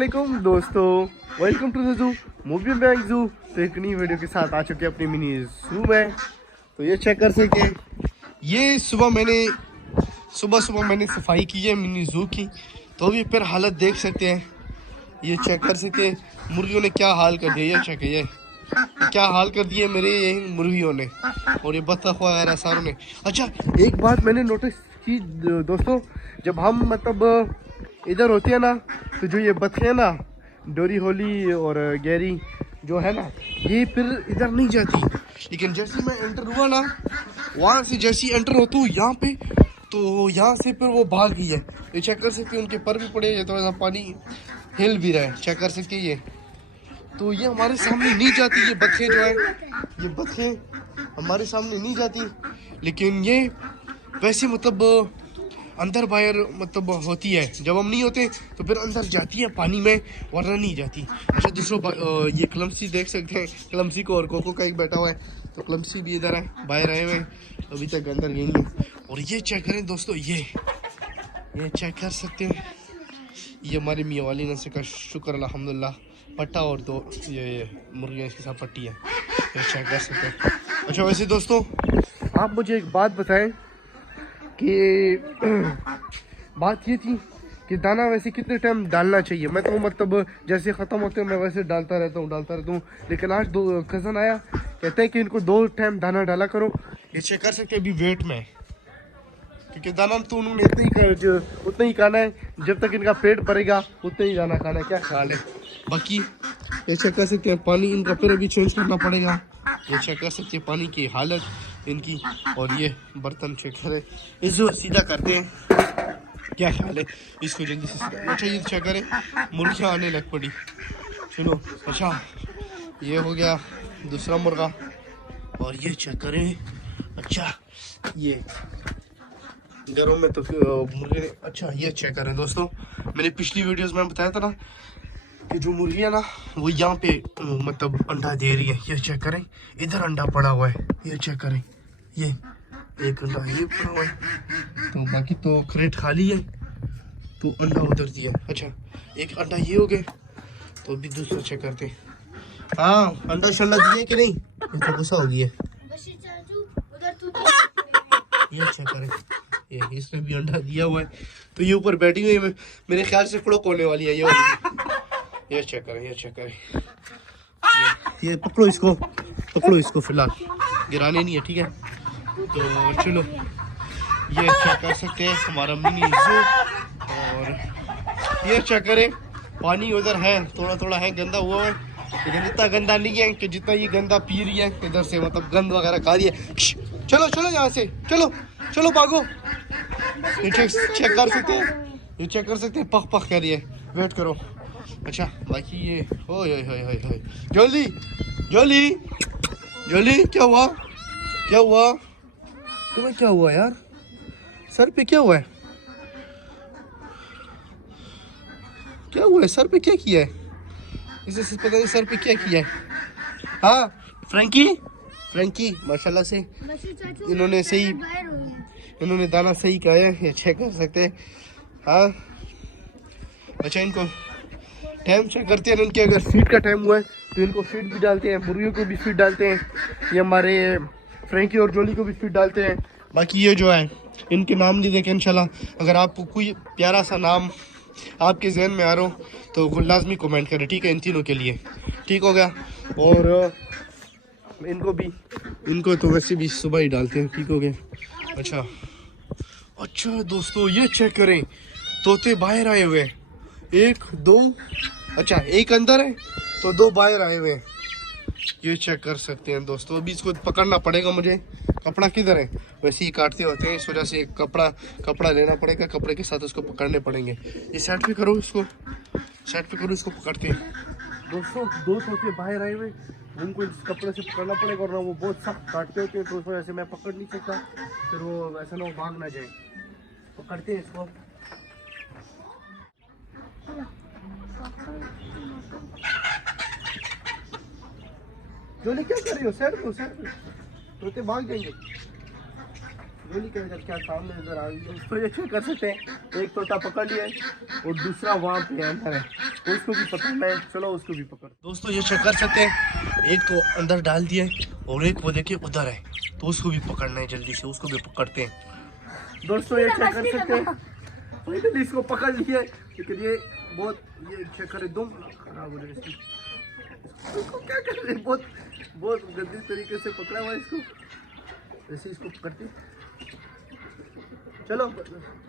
अस्सलामुअलैकुम दोस्तों, welcome to the zoo movie bank zoo. तो एक नई वीडियो के साथ आ चुके हैं अपनी मिनी जू में। तो ये चेक कर सके, ये सुबह मैंने सफाई की है मिनी जू की, तो अभी फिर हालत देख सकते हैं। ये चेक कर सकते हैं मुर्गियों ने क्या हाल कर दिया। ये चेक है, ये क्या हाल कर दिए मेरे ये मुर्गियों ने और ये बत्तख वगैरह सारों ने। अच्छा, एक बात मैंने नोटिस की दोस्तों, जब हम मतलब इधर होते हैं ना, तो जो ये बत्तखें हैं ना, डोरी होली और गैरी जो है ना, ये फिर इधर नहीं जाती। लेकिन जैसे मैं एंटर हुआ ना, वहाँ से जैसे ही एंटर होता हूँ यहाँ पे, तो यहाँ से फिर वो भाग गई है। ये चेक कर सकते हैं, उनके पर भी पड़े हैं, थोड़ा सा पानी हिल भी रहा है, चेक कर सकते हैं। ये तो ये हमारे सामने नहीं जाती, ये बत्तखें जो है, ये बत्तखें हमारे सामने नहीं जाती। लेकिन ये वैसे मतलब अंदर बाहर मतलब होती है, जब हम नहीं होते तो फिर अंदर जाती है पानी में, वरना नहीं जाती। अच्छा दूसरों ये क्लमसी देख सकते हैं, क्लमसी को और कोको का एक बैठा हुआ है, तो क्लमसी भी इधर है, बाहर आए हुए हैं, अभी तक अंदर गई नहीं। और ये चेक करें दोस्तों, ये चेक कर सकते हैं, ये हमारी मियाँ वाली नस्ल का शुक्र अल्हम्दुलिल्लाह पट्टा और दो ये मुर्गियाँ इसके साथ पट्टी है, ये चेक कर सकते हैं। अच्छा वैसे दोस्तों, आप मुझे एक बात बताएं कि बात ये थी कि दाना वैसे कितने टाइम डालना चाहिए। मैं तो मतलब जैसे ख़त्म होते हैं मैं वैसे डालता रहता हूँ। लेकिन आज दो कज़न आया, कहते हैं कि इनको 2 टाइम दाना डाला करो। ये चेक कर सकते हैं अभी वेट में, क्योंकि दाना तो उन्होंने उतना ही खाना है, जब तक इनका पेट भरेगा उतना ही दाना खाना है। क्या ख्याल है? बाकी ये चेक कर सकते हैं, पानी इनका फिर अभी चेंज करना पड़ेगा। ये चेक कर सकते हैं पानी की हालत इनकी, और ये बर्तन चेक करें, इसको सीधा करते हैं। क्या ख्याल है? इसको जल्दी से सीधा। अच्छा ये चेक करें, मुर्गियाँ आने लग पड़ी। सुनो, अच्छा ये हो गया दूसरा मुर्गा, और ये चेक करें। अच्छा ये घरों में तो मुर्गे। अच्छा ये चेक करें दोस्तों, मैंने पिछली वीडियोस में बताया था ना कि जो मुर्गियाँ ना वो यहाँ पे मतलब अंडा दे रही है। ये चेक करें, इधर अंडा पड़ा हुआ है, ये चेक करें, ये एक अंडा ये पड़ा हुआ है, तो बाकी तो क्रेट खाली है, तो अंडा उधर दिया। अच्छा एक अंडा ये हो गए, तो अभी दूसरा चेक करते हैं। हाँ अंडा शंडा दिए कि नहीं? ये तो गुस्सा हो गया। ये चेक करें, ये इसने भी अंडा दिया हुआ है, तो ये ऊपर बैठी हुई है, मेरे ख्याल से फ्लोक होने वाली है ये वाली। ये चेक करें, ये चेक करें, ये पकड़ो इसको फिलहाल गिराने नहीं है, ठीक है? तो चलो ये चेक कर सकते हैं हमारा मिनी जू। और ये चेक करें, पानी उधर है, थोड़ा थोड़ा है, गंदा हुआ है, लेकिन इतना गंदा नहीं है कि जितना ये गंदा पी रही है इधर से, मतलब गंद वगैरह खा रही है। चलो यहाँ से, चलो भागो। ये चेक कर सकते हैं, पख कर रही है, वेट करो। अच्छा बाकी ये हो जोली क्या हुआ तुम्हें? क्या हुआ यार, सर पे क्या हुआ है? सर पे क्या किया है? इसे पता नहीं सर पे क्या किया है। हाँ फ्रैंकी माशाल्लाह से इन्होंने दाना सही खाया है, ये चेक कर सकते हैं। हाँ अच्छा, इनको टाइम चेक करते हैं, इनके अगर फीड का टाइम हुआ है तो इनको फीड भी डालते हैं, मुर्गियों को भी फीड डालते हैं, ये हमारे फ्रैंकी और जोली को भी फीड डालते हैं। बाकी ये जो है इनके नाम नहीं देखे इंशाल्लाह, अगर आपको कोई प्यारा सा नाम आपके जहन में आ रहा हो तो वो लाजमी कमेंट करें, ठीक है? इन तीनों के लिए ठीक हो गया। और इनको तो वैसे भी सुबह ही डालते हैं, ठीक हो गया। अच्छा दोस्तों ये चेक करें, तोते बाहर आए हुए हैं, 1 2, अच्छा एक अंदर है तो 2 बाहर आए हुए हैं, ये चेक कर सकते हैं दोस्तों। अभी इसको पकड़ना पड़ेगा मुझे, कपड़ा किधर है? वैसे ही काटते होते हैं, इस वजह से कपड़ा लेना पड़ेगा, कपड़े के साथ उसको पकड़ने पड़ेंगे। ये साइड पे करो इसको पकड़ते हैं दोस्तों। 2 तोते बाहर आए हुए, उनको इस कपड़े से पकड़ना पड़ेगा, और ना वो बहुत सख्त काटते होते हैं, तो उस वजह से मैं पकड़ नहीं सकता, फिर वो ऐसा ना वो भाग ना जाए। पकड़ते हैं इसको। जोली क्या कर रही हो? साइड पे तोते भाग जाएंगे। गोली के इधर क्या सामने इधर आ गई तो ये चेक कर सकते हैं। एक तोता पकड़ लिया है और दूसरा वहाँ पे अंदर है, तो उसको भी पकड़ना है। चलो उसको भी पकड़। दोस्तों ये चेक कर सकते हैं, एक तो अंदर डाल दिया है और एक वो देखिए उधर है, तो उसको भी पकड़ना है जल्दी से, उसको भी पकड़ते हैं। दोस्तों ये चेक कर सकते हैं, फाइनली इसको पकड़ लिया, लेकिन ये बहुत ये चेक करे दुम खराब हो रही है इसको क्या कर रहे हैं, बहुत गंदी तरीके से पकड़ा हुआ इसको। ऐसे इसको पकड़ते चलो।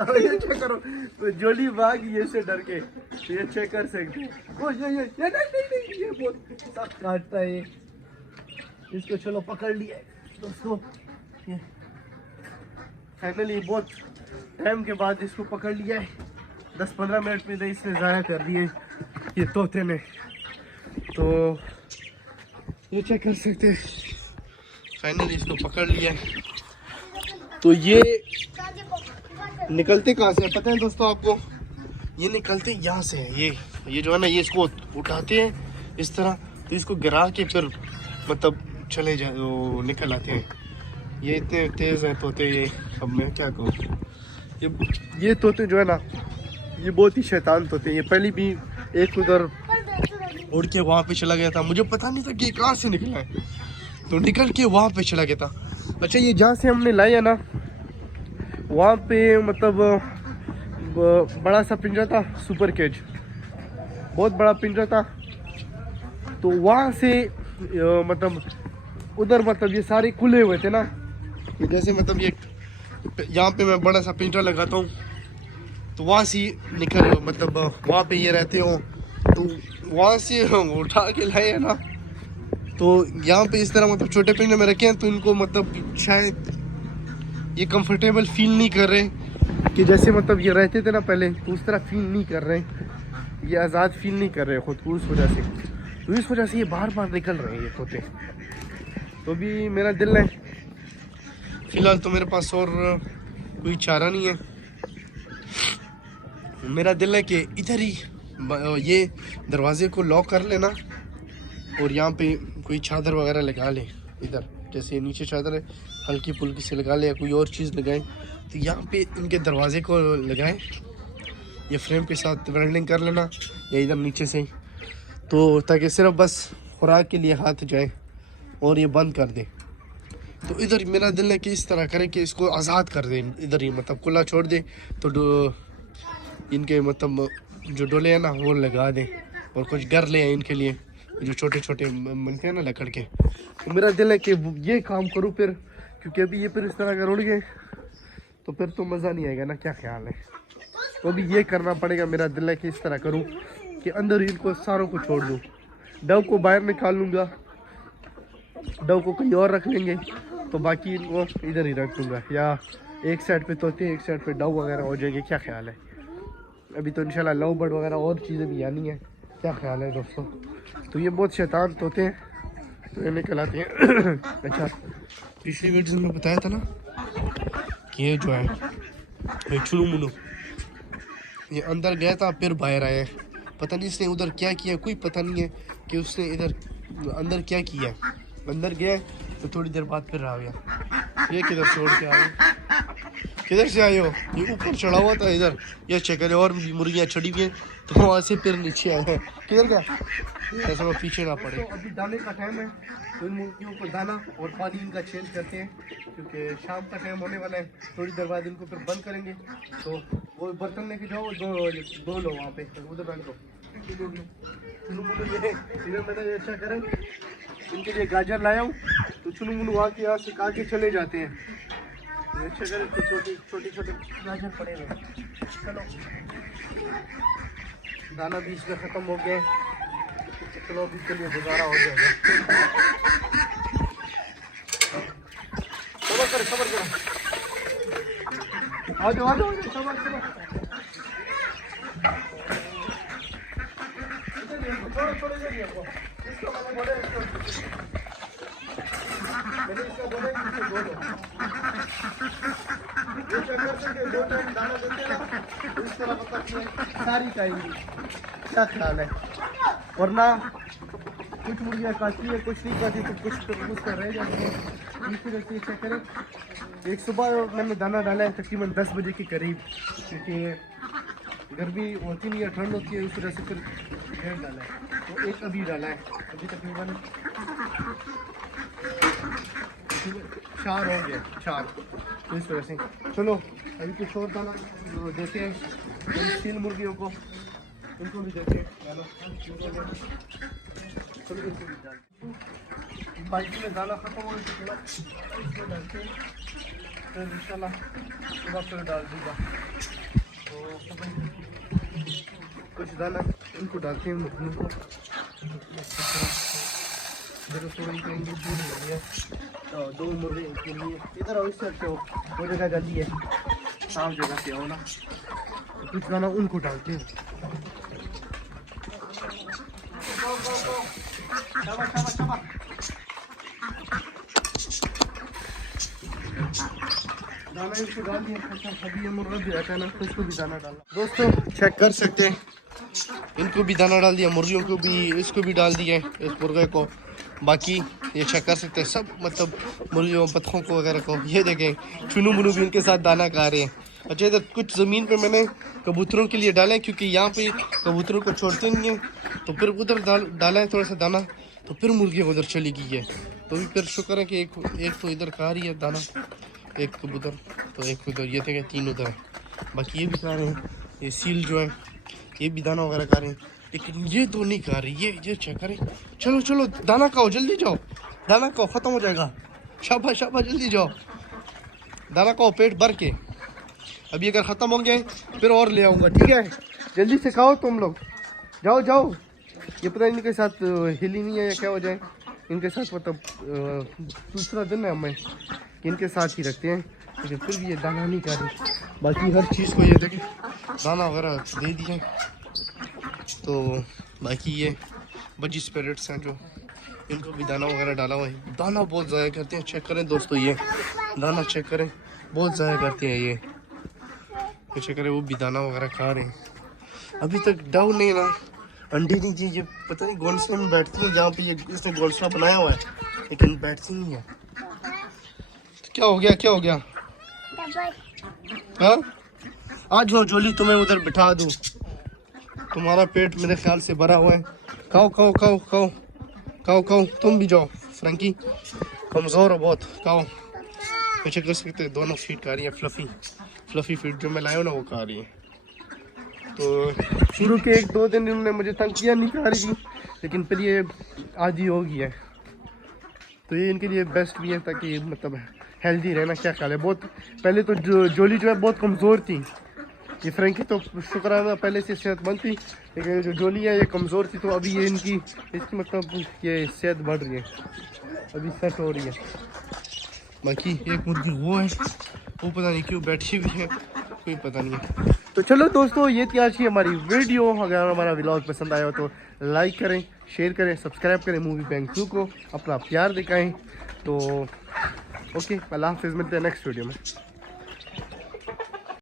अब ये चेक करो, तो जोली भाग ये से डर के, तो ये चेक कर सकते हैं। ओ ये नहीं ये बहुत सख्त काटता है ये, इसको चलो पकड़ लिया दोस्तों। ये फाइनली बहुत टाइम के बाद इसको पकड़ लिया है, 10-15 मिनट में इसने ज़ाया कर दिए ये तोते ने। तो ये चेक कर सकते हैं, फाइनली इसको पकड़ लिया है। तो ये निकलते कहाँ से है पता है दोस्तों आपको? ये निकलते यहाँ से है। ये जो है ना, ये इसको उठाते हैं इस तरह, तो इसको गिरा के फिर मतलब चले जाए वो निकल आते हैं। ये इतने तेज़ हैं तोते ये, अब मैं क्या कहूँ। ये तोते जो है ना, ये बहुत ही शैतान तोते हैं। ये पहले भी एक उधर उड़ के वहाँ पे चला गया था, मुझे पता नहीं था कि कहाँ से निकला है, तो निकल के वहाँ पे चला गया था। अच्छा ये जहाँ से हमने लाया ना, वहाँ पे मतलब बड़ा सा पिंजरा था, सुपर केज, बहुत बड़ा पिंजरा था। तो वहाँ से मतलब उधर मतलब ये सारे खुले हुए थे ना, जैसे मतलब ये यहाँ पे मैं बड़ा सा पिंजरा लगाता हूँ, तो वहाँ से निकल मतलब वहाँ पे ये रहते हो, तो वहाँ से उठा के लाए है ना। तो यहाँ पे इस तरह मतलब छोटे पिंजरे में रखे हैं, तो इनको मतलब शायद ये कंफर्टेबल फील नहीं कर रहे कि जैसे मतलब ये रहते थे ना पहले, तो उस तरह फील नहीं कर रहे, ये आज़ाद फील नहीं कर रहे खुद को उस वजह से। तो इस वजह से ये बार बार निकल रहे हैं ये तोते। तो भी मेरा दिल है, फ़िलहाल तो मेरे पास और कोई चारा नहीं है, मेरा दिल है कि इधर ही ये दरवाजे को लॉक कर लेना और यहाँ पे कोई चादर वगैरह लगा ले इधर, जैसे नीचे चादर है हल्की फुल्की से लगा ले या कोई और चीज़ लगाएं, तो यहाँ पे इनके दरवाजे को लगाएं, ये फ्रेम के साथ वेल्डिंग कर लेना या इधर नीचे से, तो ताकि सिर्फ बस खुराक के लिए हाथ जाए और ये बंद कर दे। तो इधर मेरा दिल है कि इस तरह करें कि इसको आज़ाद कर दें, इधर ही मतलब खुला छोड़ दें, तो इनके मतलब जो डोले हैं ना वो लगा दें और कुछ घर ले आए इनके लिए, जो छोटे छोटे बनते हैं ना लकड़ के। तो मेरा दिल है कि ये काम करूँ फिर, क्योंकि अभी ये फिर इस तरह अगर उड़ गए तो फिर तो मज़ा नहीं आएगा ना, क्या ख्याल है? तो अभी ये करना पड़ेगा। मेरा दिल है कि इस तरह करूँ कि अंदर इनको सारों को छोड़ दूँ, डव को बाहर निकाल लूँगा, डव को कहीं और रख लेंगे, तो बाकी इनको इधर ही रख दूँगा, या एक साइड पे तोते एक साइड पे डव वगैरह हो जाएंगे, क्या ख्याल है? अभी तो इंशाल्लाह लव बर्ड वगैरह और चीज़ें भी आनी है, क्या ख्याल है दोस्तों? तो ये बहुत शैतान तोते हैं, तो ये निकल आते हैं। अच्छा पिछली वीडियो में बताया था ना कि ये जो है ये चुनू मुनू, ये अंदर गया था फिर बाहर आया, पता नहीं इसने उधर क्या किया, कोई पता नहीं है कि उसने इधर अंदर क्या किया। अंदर गया तो थोड़ी देर बाद फिर आ गया। ये किधर छोड़ के आए, किधर से आए हो? ये ऊपर चढ़ा हुआ था इधर, ये चेक करे और मुर्गियाँ चढ़ी हुई हैं, तो वहाँ से फिर नीचे आए हैं। किधर गया? ऐसा वो पीछे ना पड़े। अभी दाने का टाइम है, तो इन मुर्गियों को दाना और पानी इनका चेंज करते हैं, क्योंकि शाम का टाइम होने वाला है। थोड़ी देर बाद इनको फिर बंद करेंगे, तो वो बर्तन लेके जाओ, दो लो वहाँ पे, उधर रख दो। इधर मैंने ये अच्छा करें, इनके लिए गाजर लाया हूँ, तो चुनू मुनू वहाँ के यहाँ से खा के चले जाते हैं। अच्छा करें तो छोटे गाजर पड़े हुए। चलो दाना बीच में ख़त्म हो गया, चलो अभी के लिए गुजारा हो जाएगा। सबर करो आ जाओ सबर थोड़ा इसको मैंने बोले मैंने इसका बोले इसको बोलो ये चक्कर से दो टाइम दाना देते ना, इस तरह मतलब सारी खाएंगी, क्या ख्याल है? वरना कुछ मुर्गियाँ खाती है, कुछ नहीं खाती, तो कुछ तो रह जाती है। इसी वजह से चेक करें एक सुबह मैंने दाना डाला है तकरीबन 10 बजे के करीब, क्योंकि गर्मी होती नहीं है, ठंड होती है, इस वजह से फिर लेट डाला है। तो एक अभी डाला है, अभी तकरीबन 4 हो गया, 4। तो इस वजह से चलो अभी कुछ और दाना देते हैं 3 मुर्गियों को, उनको भी देते हैं। चलो इनको भी डालते, बाकी में दाना खत्म हो तो थोड़ा इसको डालते हैं, फिर इंशाल्लाह सुबह फिर डाल दूँगा। तो कुछ दाना इनको डालते हैं मुर्गियों को, थोड़ा इनको दूर हो गया। तो 2 मुर्गे के लिए इधर आओ, इस साइड से वो जगह गली है, साफ जगह से आओ ना। कुछ दाना उनको डालते हैं। दाना इसको डाल दिया, अभी ये मुर्गा भी रहता है ना, तो इसको भी दाना डाला। दोस्तों चेक कर सकते हैं, इनको भी दाना डाल दिया, मुर्गियों को भी, इसको भी डाल दिया इस मुर्गे को। बाकी ये चेक कर सकते हैं सब, मतलब मुर्गियों बत्तखों को वगैरह को। ये देखें चुनू मुनू भी उनके साथ दाना खा रहे हैं। अच्छा इधर कुछ ज़मीन पे मैंने कबूतरों के लिए डाला है, क्योंकि यहाँ पे कबूतरों को छोड़ते नहीं हैं, तो फिर उधर डाला है थोड़ा सा दाना, तो फिर मुर्गियाँ उधर चली गई है। तो भी फिर शुक्र है कि एक तो इधर खा रही है दाना, एक कबूतर, तो एक उधर, ये थे 3 उधर है। बाकी ये भी खा रहे हैं, ये सील जो है ये भी दाना वगैरह खा रहे हैं, लेकिन ये तो नहीं खा रही। ये चेक करें, चलो चलो दाना खाओ, जल्दी जाओ, दाना खाओ, ख़त्म हो जाएगा। शाबाश शाबाश, जल्दी जाओ, दाना खाओ पेट भर के। अभी अगर ख़त्म हो गए फिर और ले आऊँगा, ठीक है? जल्दी से खाओ तुम लोग, जाओ जाओ। ये पता नहीं इनके साथ हिली नहीं है या क्या हो जाए, इनके साथ मतलब दूसरा दिन है हमें इनके साथ ही रखते हैं, लेकिन फिर भी ये दाना नहीं खा रही। बाकी हर चीज़ को ये देखें दाना वगैरह दे दिए। तो बाकी ये बजी स्पिरिट्स हैं जो, इनको भी दाना वगैरह डाला हुआ है। दाना बहुत ज़ाया करते हैं, चेक करें दोस्तों, ये दाना चेक करें, बहुत ज़ाया करते हैं ये चेक करें। वो भी दाना वगैरह खा रहे हैं। अभी तक डाउन नहीं ना, अंडे नहीं दी, ये पता नहीं घोंसले में बैठती है, जहाँ पे ये इसने घोंसला बनाया हुआ है, लेकिन बैठती नहीं है। क्या हो गया, क्या हो गया? हाँ आ जाओ जोली, तुम्हें उधर बिठा दूँ, तुम्हारा पेट मेरे ख्याल से भरा हुआ है। खाओ खाओ खाओ खाओ खाओ खाओ, तुम भी जाओ, फ्रैंकी कमज़ोर हो बहुत, खाओ। चेक कर सकते हैं दोनों फीड खा रही है, फ्लफ़ी फीड जो मैं लाया हूँ ना वो खा रही है। तो शुरू के 1-2 दिन इन्होंने मुझे तंग किया, नहीं खा रही थी, लेकिन फिर ये आदी हो गई है। तो ये इनके लिए बेस्ट भी है, ताकि मतलब हेल्दी रहना। क्या ख्याल है? बहुत पहले तो जोली जो है बहुत कमज़ोर थी, ये फ्रैंकी तो शुक्राना पहले से सेहतमंद थी, लेकिन जो जोली है ये कमज़ोर थी। तो अभी ये इसकी मतलब ये सेहत बढ़ रही है, अभी सेट हो रही है। बाकी एक मुर्गी वो है, वो पता नहीं क्यों बैठी हुई है, कोई पता नहीं है। तो चलो दोस्तों, ये थी आज की हमारी वीडियो। अगर हमारा व्लॉग पसंद आया हो तो लाइक करें, शेयर करें, सब्सक्राइब करें मूवी बैंक 2 को, अपना प्यार दिखाएं। तो ओके, अल्लाह हाफिज़, मिलते हैं नेक्स्ट वीडियो में।